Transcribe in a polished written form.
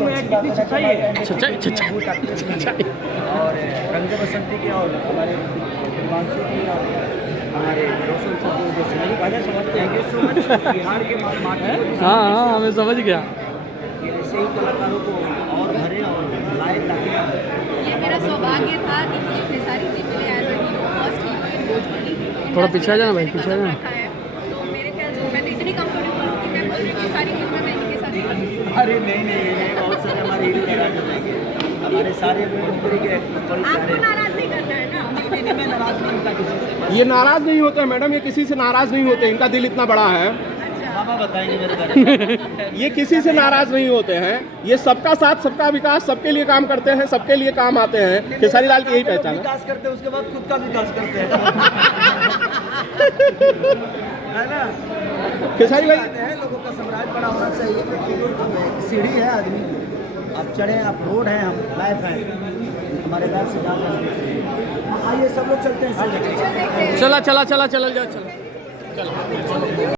हुआ है कितनी सच्चाई है। सच्चाई और रंग बसंती के और हमारे हिमांशु की और हमारे रोशन साहब जो सिंधी भाषा समझते हैं सो मच बिहार के माटी को हाँ हाँ हमें समझ गया। ऐसे ही कलाकारों को और भरे और लाए ताकि ये मेरा सौभाग्य था कि मुझे इतनी सारी चीज़ मिले as a hero first hero in Bhojpuri. थोड़ा पीछे आ जाना भाई, पीछे आ जाना। तो मेरे ख्याल से मैं तो इतनी कंफर्टेबल हूँ कि मैं बोल रही हूँ कि सारी फिल्में मैं इनके साथ ही करूँगी। अरे नहीं बहुत सारे हमारे हीरो नाराज हो जाएंगे हमारे सारे भोजपुरी के आपको नाराज नहीं करना है ना। नहीं मैं नाराज नहीं होता किसी से ये नाराज नहीं होते मैडम, ये किसी से नाराज नहीं होते, इनका दिल इतना बड़ा है। मामा बताएंगे मेरे बारे में ये किसी से नाराज नहीं होते हैं, ये सबका साथ सबका विकास, सबके लिए काम करते हैं, सबके लिए काम आते हैं। खेसारी लाल की यही पहचान है। विकास करते हैं उसके बाद खुद का विकास करते हैं है ना। खेसारी भाई कहते हैं लोगों का साम्राज्य बड़ा होना चाहिए। हम एक सीढ़ी है आदमी, आप चढ़े, आप रोड हैं, हम लाइफ हैं, हमारे लाइफ से ज़्यादा आइए सब लोग चलते हैं। चला चला चला चला जा चला।